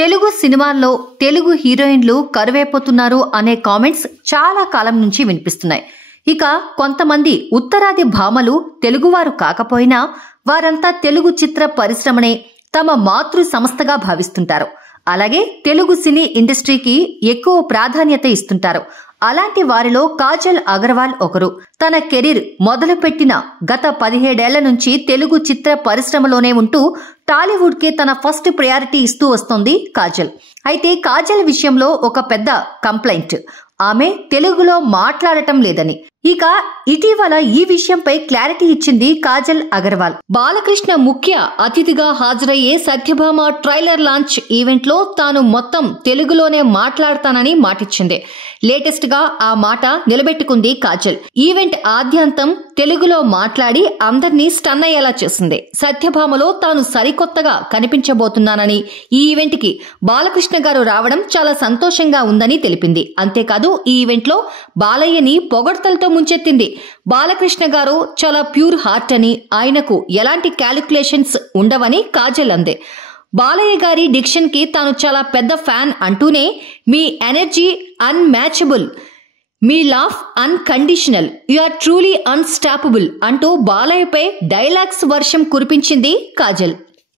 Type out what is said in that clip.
తెలుగు సినిమాల్లో తెలుగు హీరోయిన్లు కరువైపోతున్నారు అనే కామెంట్స్ చాలా కాలం నుంచి వినిపిస్తున్నాయి. ఇక కొంతమంది ఉత్తరాది భామలు తెలుగువారు కాకపోయినా వారంతా తెలుగు చిత్ర పరిశ్రమనే తమ మాతృ సంస్థగా భావిస్తుంటారు. అలాగే తెలుగు సినీ ఇండస్ట్రీకి ఎక్కువ ప్రాధాన్యత ఇస్తుంటారు. అలాంటి వారిలో కాజల్ అగర్వాల్ ఒకరు. తన కెరీర్ మొదలుపెట్టిన గత 17 ఏళ్ల నుంచి తెలుగు చిత్ర పరిశ్రమలోనే ఉంటూ టాలీవుడ్ కే తన ఫస్ట్ ప్రయారిటీ ఇస్తూ వస్తోంది కాజల్. అయితే కాజల్ విషయంలో ఒక పెద్ద కంప్లైంట్, ఆమె తెలుగులో మాట్లాడటం లేదని. ఇక ఇటీవల ఈ విషయంపై క్లారిటీ ఇచ్చింది కాజల్ అగర్వాల్. బాలకృష్ణ ముఖ్య అతిథిగా హాజరయ్యే సత్యభామ ట్రైలర్ లాంచ్ ఈవెంట్ లో తాను మొత్తం తెలుగులోనే మాట్లాడతానని మాటిచ్చింది. లేటెస్ట్ గా ఆ మాట నిలబెట్టుకుంది కాజల్. ఈవెంట్ ఆద్యంతం తెలుగులో మాట్లాడి అందర్నీ స్టన్ అయ్యేలా చేసింది. సత్యభామలో తాను సరికొత్తగా కనిపించబోతున్నానని, ఈ ఈవెంట్ కి బాలకృష్ణ గారు రావడం చాలా సంతోషంగా ఉందని తెలిపింది. అంతేకాదు ఈ ఈవెంట్ లో బాలయ్యని పొగడ్తలతో ముంచెత్తింది. బాలకృష్ణ గారు చాలా ప్యూర్ హార్ట్ అని, ఆయనకు ఎలాంటి క్యాలిక్యులేషన్స్ ఉండవని కాజల్ అందే. బాలయ్య గారి డిక్షన్ కి తాను చాలా పెద్ద ఫ్యాన్ అంటూనే, మీ ఎనర్జీ అన్మ్యాచబుల్, మీ laugh unconditional, you are truly unstoppable అంటూ బాలయ్యపై డైలాగ్స్ వర్షం కురిపించింది కాజల్.